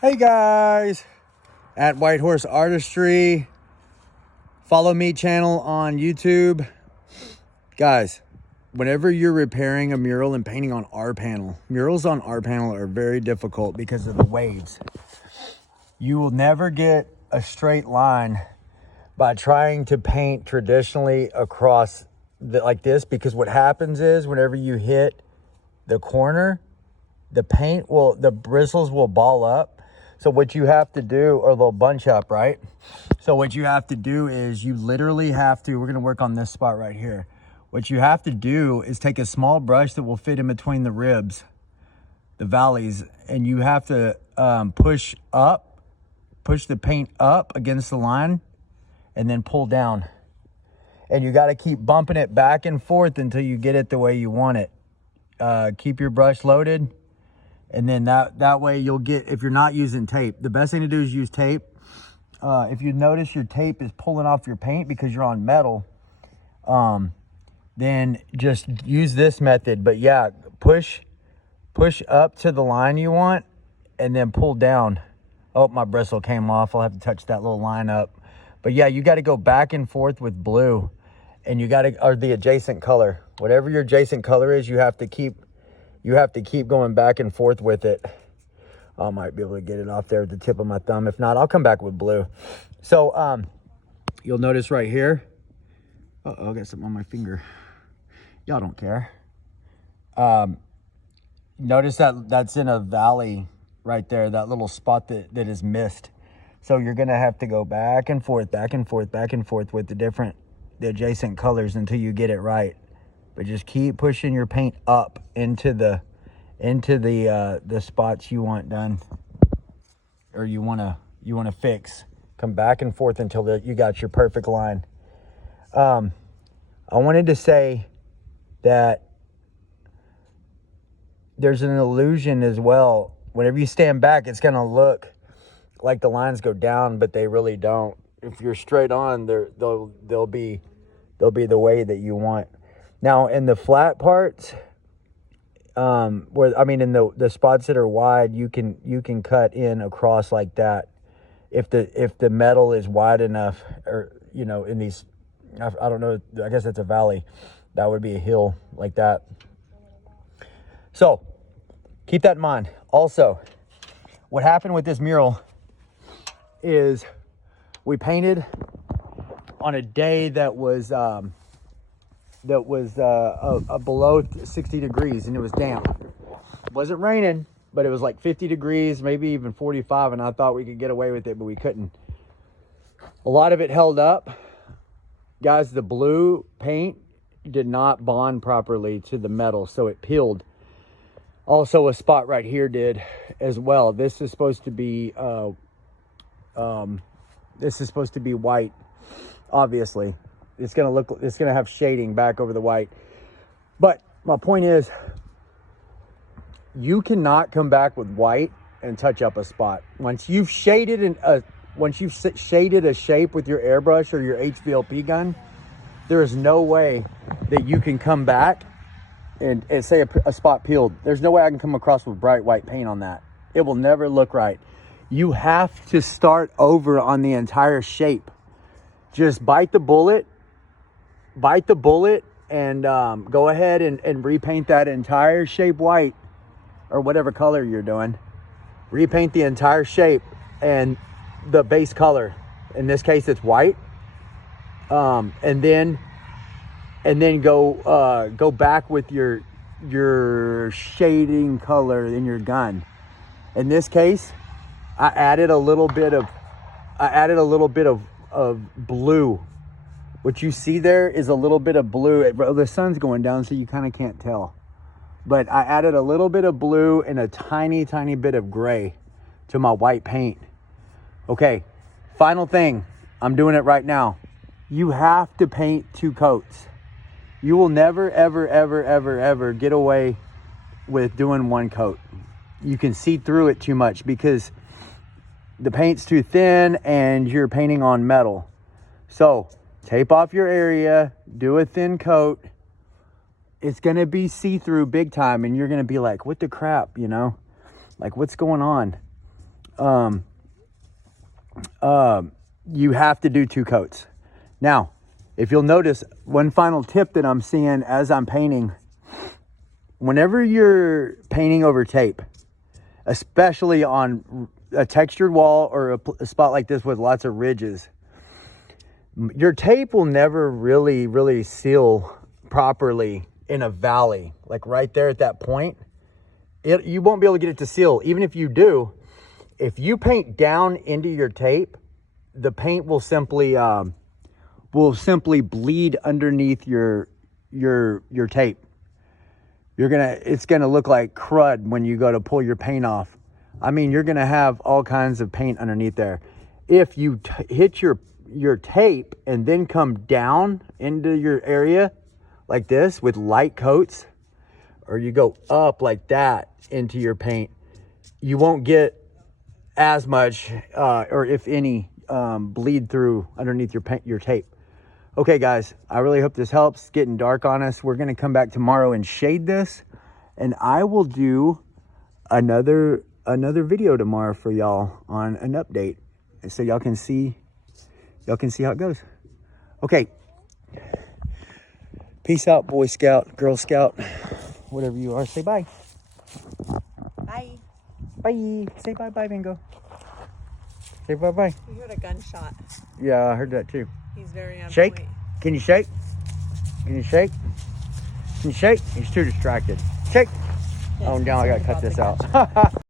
Hey guys, at White Horse Artistry, follow me channel on YouTube. Guys, whenever you're repairing a mural and painting on our panel, murals on our panel are very difficult because of the waves. You will never get a straight line by trying to paint traditionally across like this, because what happens is whenever you hit the corner, the bristles will ball up. So what you have to do, or they'll bunch up, right? So what you have to do is you literally have to, we're gonna work on this spot right here. What you have to do is take a small brush that will fit in between the ribs, the valleys, and you have to push the paint up against the line and then pull down. And you gotta keep bumping it back and forth until you get it the way you want it. Keep your brush loaded. And then that way you'll get, if you're not using tape, the best thing to do is use tape. If you notice your tape is pulling off your paint because you're on metal, then just use this method. But yeah, push up to the line you want and then pull down. Oh, my bristle came off. I'll have to touch that little line up. But yeah, you got to go back and forth with blue, and you got to, or the adjacent color. Whatever your adjacent color is, you have to keep going back and forth with it. I might be able to get it off there at the tip of my thumb. If not, I'll come back with blue. So you'll notice right here. Uh-oh, I got something on my finger. Y'all don't care. Notice that's in a valley right there, that little spot that is missed. So you're gonna have to go back and forth, back and forth, back and forth with the adjacent colors until you get it right. But just keep pushing your paint up into the spots you want done, or you wanna fix. Come back and forth until you got your perfect line. I wanted to say that there's an illusion as well. Whenever you stand back, it's gonna look like the lines go down, but they really don't. If you're straight on, they'll be the way that you want. Now, in the flat parts, in the spots that are wide, you can cut in across like that. If the metal is wide enough, or in these, I don't know, I guess that's a valley. That would be a hill like that. So keep that in mind. Also, what happened with this mural is we painted on a day that was below 60 degrees, and it was damp. It wasn't raining, but it was like 50 degrees, maybe even 45, and I thought we could get away with it, but we couldn't. A lot of it held up. Guys, the blue paint did not bond properly to the metal, so it peeled. Also, a spot right here did as well. This is supposed to be white, obviously. It's gonna have shading back over the white. But my point is, you cannot come back with white and touch up a spot. Once you've shaded a shape with your airbrush or your HVLP gun, there is no way that you can come back and say a spot peeled. There's no way I can come across with bright white paint on that. It will never look right. You have to start over on the entire shape. Just bite the bullet and go ahead and repaint that entire shape white, or whatever color you're doing. Repaint the entire shape and the base color. In this case, it's white. And then go back with your shading color in your gun. In this case, I added a little bit of blue. What you see there is a little bit of blue. The sun's going down, so you kind of can't tell. But I added a little bit of blue and a tiny, tiny bit of gray to my white paint. Okay, final thing. I'm doing it right now. You have to paint 2 coats. You will never, ever, ever, ever, ever get away with doing 1 coat. You can see through it too much because the paint's too thin and you're painting on metal. So tape off your area, do a thin coat. It's gonna be see-through big time, and you're gonna be like, what the crap, like, what's going on? you have to do 2 coats. Now, if you'll notice, one final tip that I'm seeing as I'm painting, whenever you're painting over tape, especially on a textured wall or a spot like this with lots of ridges, your tape will never really seal properly in a valley. Like right there at that point, you won't be able to get it to seal. Even if you do, if you paint down into your tape, the paint will simply bleed underneath your tape. It's gonna look like crud when you go to pull your paint off. I mean, you're gonna have all kinds of paint underneath there. If you hit your tape and then come down into your area like this with light coats, or you go up like that into your paint, you won't get as much, or if any, bleed through underneath your tape. Okay, guys, I really hope this helps. It's getting dark on us. We're gonna come back tomorrow and shade this, and I will do another video tomorrow for y'all on an update, so y'all can see how it goes. Okay, peace out, Boy Scout, Girl Scout, whatever you are. Say bye. Bye. Bye. Say bye, Bingo. Say bye. You heard a gunshot. Yeah, I heard that too. He's very on Shake. point. Can you shake? Can you shake? Can you shake? He's too distracted. Shake. Yeah, Oh, he's now I gotta concerned cut about this the out.